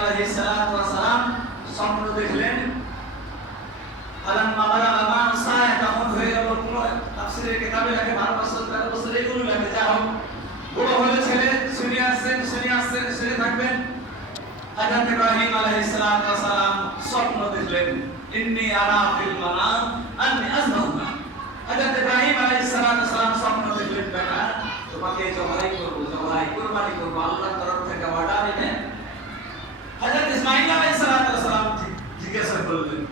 আলাইহিস সালাতু ওয়াস সালাম স্বপ্ন দেখলেন। ফালাম্মা বালাগা মা'সা তখন হয়ে গেল পুরো তাফসীরের কিতাবে লাগে 12 বছর 13 বছর এগুলো লাগে। যা হোক বড় হলে ছেলে শুনে আসছেন থাকবেন। হযরত ইব্রাহিম আলাইহিস সালাতু ওয়াস সালাম স্বপ্ন দেখলেন, ইন্নী আরা ফিল মানাম আন্নী আযবাহুকা। হযরত ইব্রাহিম আলাইহিস সালাতু ওয়াস সালাম স্বপ্ন দেখলেন, বেটা তোমাকে জবাই করব, জবাই কুরবানি করব, আল্লাহর তরফ থেকে অর্ডার এনে। হযরত ইসমাঈল আলাইহিস সালাতু ওয়াস সালাম জিজ্ঞাসা করলেন,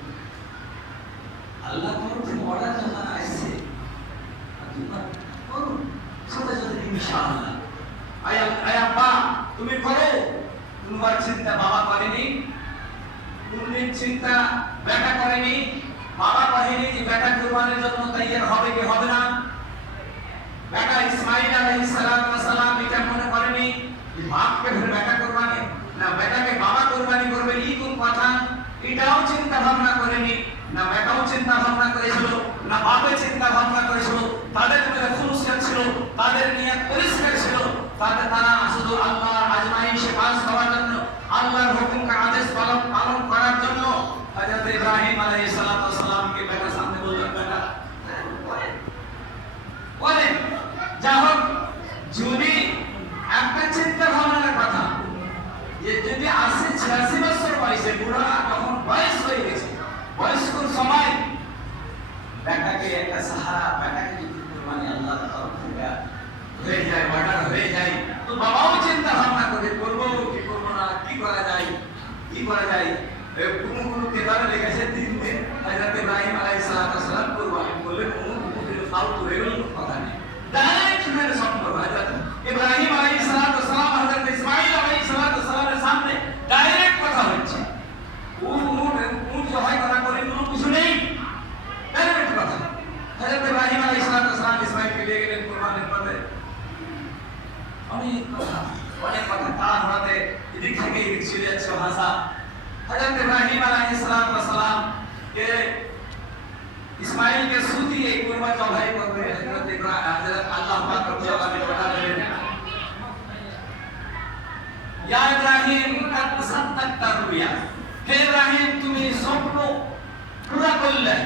আল্লাহর তরফ থেকে অর্ডার যখন আসছে তোমরা করো, সাথে সাথে ইনশাআল্লাহ। আয় আব্বা তুমি করো। তোমার চিন্তা বাবা করেনি, পূর্ণের চিন্তা বেটা করেনি। বাবা করেনি যে বেটা কুরবানির জন্য তৈয়ার হবে কি হবে না। বেটা ইসমাঈল আলাইহিস সালাতু ওয়াস সালাম এটা মনে করেনি যে বাপকে ফের বেটা কুরবানি না বেটাকে বাবা কুরবানি করবে, এই কোন কথা। এটাও চিন্তা ভাবনা করেনি, না বেটাও চিন্তা ভাবনা করেছিল, না বাপে চিন্তা ভাবনা করেছিল। তাদের মধ্যে খুলুসিয়ত ছিল, তাদের নিয়ত পরিষ্কার ছিল। তারা শুধু আল্লাহর আজমাইশে পাস হওয়ার জন্য, আল্লাহর হুকুমকে আদেশ পালন করার জন্য হযরত ইব্রাহিম আলাইহিস সালাতু ওয়াস সালামকে বেটার সামনে বললেন, বেটা বলেন। যা হোক, যদি একটা চিন্তা ভাবনার কথা যে যদি ৮০-৮৬ বছর বয়সে বুড়া যখন বয়স হয়ে গেছে, বয়স্কর সময় বেটাকে একটা সাহারা, বেটাকে যদি কুরবানি আল্লাহর তরফ থেকে হয়ে যায়, অর্ডার হয়ে যায়, তো বাবাও চিন্তা ভাবনা করে করবো কি করবো না, কি করা যায়। কোনো কেতাবে লেখেছে ৩ দিন হযরত ইব্রাহিম আলাইহিস সালাতু ওয়াস সালাম কুরবানি করলেন। ফালতু এগুলো কথা নেই, ডাইরেক্ট মেরে স্বপ্ন। হযরত ইব্রাহিম আলাইহিস সালাতু ওয়াস সালাম হযরত ইসমাঈল আলাইহিস সালাতু ওয়াস সালামের সামনে ডাইরেক্ট কথা হচ্ছে। জবাই করা করে কোনো কিছু নেই, ডাইরেক্ট কথা। হযরত ইব্রাহিম আলাইহিস সালাতু ওয়াস সালাম ইসমাঈলকে নিয়ে গেলেন কুরবানির পথে। অনেক কথা তাড়াহুড়োতে এদিক থেকে এদিক চলে যাচ্ছে ভাষা। হযরত ইব্রাহিম আলাইহিস সালাতু ওয়াস সালাম কে ইসমাঈলকে সুতিয়ে কুরবানি জবাই করবে। হযরত আল্লাহ পাক রব্বুল আলামিন অর্ডার দিলেন, ইয়া ইব্রাহিম কাদ সাদ্দাকতা রুয়া। হে ইব্রাহিম তুমি স্বপ্ন পুরা করলে।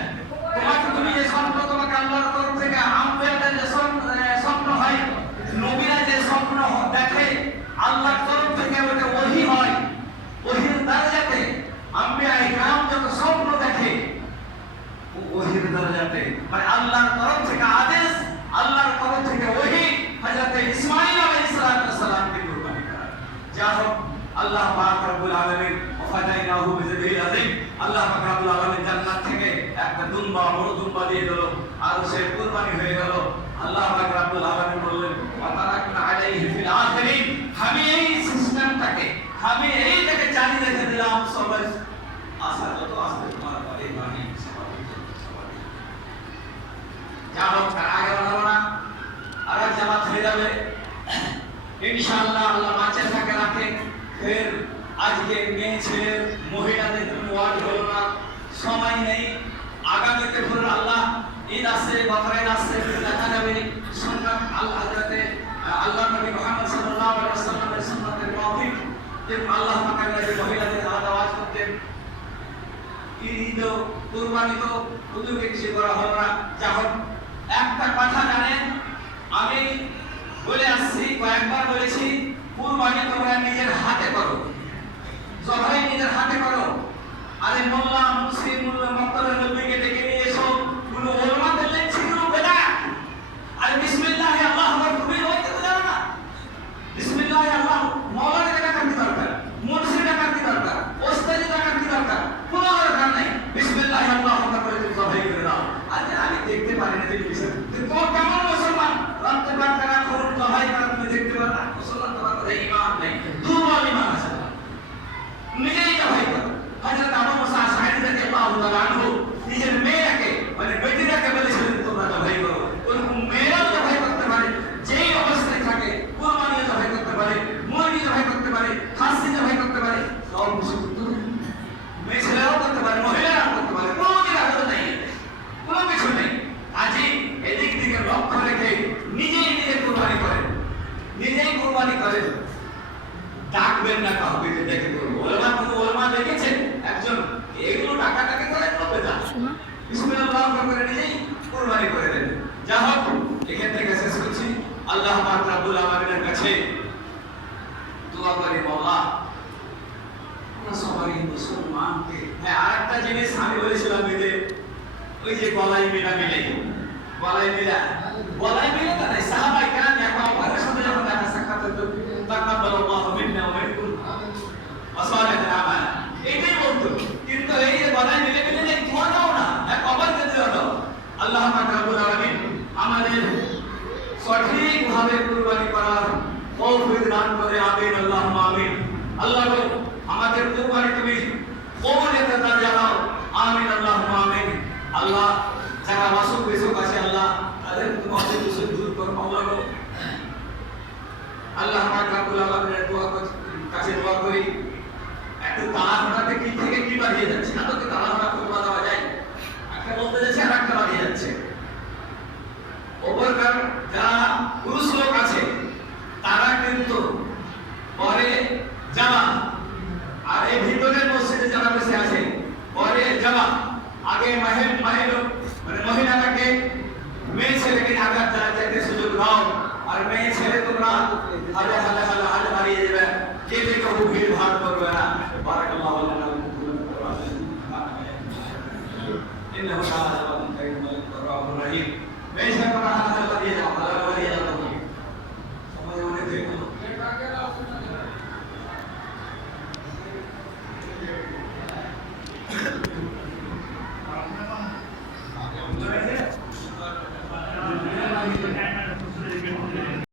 তুমি যে স্বপ্ন তোমাকে আল্লাহর তরফ থেকে আম্বিয়াদের যে স্বপ্ন হয়, নবীরা যে স্বপ্ন দেখে আল্লাহর তরফ থেকে ওটা ওহী হয়। ওহীর দরজাতে আম্বিয়া ইকরাম যত স্বপ্ন দেখে ওহীর দরজাতে মানে আল্লাহর তরফ থেকে আদেশ, আল্লাহর তরফ থেকে ওহী হযরত ইসমাঈল আলাইহিস সালামকে কুরবানি করা। যা হোক, আল্লাহ পাক রব্বুল আলামিন ওয়াফাদাইনাহু বিযিবিল আযীম। আল্লাহ পাক রব্বুল আলামিন জান্নাত থেকে একটা দুম্বা, বড় দুম্বা দিয়ে দিল, আর সে কুরবানি হয়ে গেল। আল্লাহ পাক রব্বুল আলামিন বললেন, ওয়া তারাকনা আলাইহি ফিল আখিরিন। আমি এই সিস্টেমটাকে, আমি এইটাকে জারি রেখে দিলাম। সবাই আশা যত আসবে তোমার পরে বাণী স্বাভাবিক। যা হোক, তার আগে বাড়াবো না, আর এক জামাত হয়ে যাবে ইনশাআল্লাহ। আল্লাহ বাঁচে থাকে রাখে। ফের আজকে মেয়ে ছেলে মহিলাদের ওয়ার্ড হলো না, সময় নেই। আগামীতে ফের আল্লাহ ঈদ আসছে, বকরা ঈদ আসছে, দেখা যাবে সুন্নাত হযরতে আল্লাহ নবী মুহাম্মদ সাল্লাল্লাহু আলাইহি ওয়াসাল্লামের সুন্নাতের মুতাবিক যে আল্লাহ পাকের নবী মহিলাদের আওয়াজ করতেন। ঈদ কুরবানি তো হুজুরকে কিছু করা হলো না। যা হোক, একটা কথা জানেন, আমি বলে আসছি, কয়েকবার বলেছি, কুরবানি তোমরা নিজের হাতে করো, জবাই নিজের হাতে করো। আরে মোল্লা মুসলিম মক্তবের নবীকে ডেকে নিয়ে এসো, কোনো ওলামাদের লেকচার গুলো বেদা। আরে বিসমিল্লাহ আল্লাহু আকবার তুমি হইতে তো জানো না। বিসমিল্লাহ আল্লাহ মওলানা টাকা কি দরকার, মুর্শিদ টাকা কি দরকার, ওস্তাদি টাকা কি দরকার, কোনো দরকার নাই। বিসমিল্লাহ আল্লাহু আকবার বলে তুমি জবাই করে দাও। আচ্ছা, আমি দেখতে পারি না, দেখি তোমার কেমন মুসলমান রক্ত পাক করা, খুন জবাই করা তুমি দেখতে পারো না? মুসলমান তোমার কথা ঈমান নাই, দুর্বল ঈমান আছে। মুসলমানকে। হ্যাঁ, আরেকটা জিনিস আমি বলেছিলাম এদের ওই যে গলায় মিলা মিলে তা নাই সাহাবায়ে কেরাম একা অপরের সাথে যখন দেখা সাক্ষাৎ হতো তাকাব্বালাল্লাহু মিন্না ওয়া মিনকুম ওয়াসালিহুল আমাল এটাই বলতো। কিন্তু এই যে গলায় মিলে নেই দোয়া দাও না, এক অপরকে দোয়া দাও। আল্লাহ পাক রব্বুল আলামিন আমাদের সঠিকভাবে কুরবানি করার তৌফিক দান করে। আমিন আল্লাহুম্মা আমিন। আল্লাহ গো আমাদের কুরবানি তুমি কবুলিয়ত দান জানাও। আমিন আল্লাহুম্মা আমিন। আল্লাহ যারা মাসুক বেসুক আছে আল্লাহ তাদের তোমাদের দোষ দূর করো আল্লাহ গো। আল্লাহ পাক রব্বুল আলামিনের কাছে দোয়া করি একটু তাড়াহুড়াতে কি থেকে কি বাড়িয়ে যাচ্ছে না, তো তাড়াহুড়া কুরবা দেওয়া যায়, একটা বলতে যাচ্ছে আর একটা বাড়িয়ে যাচ্ছে। ওপরকার যারা পুরুষ লোক আছে তারা কিন্তু পরে যাওয়া, আর এই ভিতরের মসজিদে যারা বসে আছে পরে যাওয়া। আগে মহিলাটাকে মেয়ে ছেলেকে আঘাত চাইতে সুযোগ দাও, আর মেয়ে ছেলে তোমরা হালে হালে হালে হালে বাড়িয়ে দেবে, যে দেখে খুব ভিড় ভাড় করবে না। বারাকাল্লাহু লানা ওয়া লাকুম।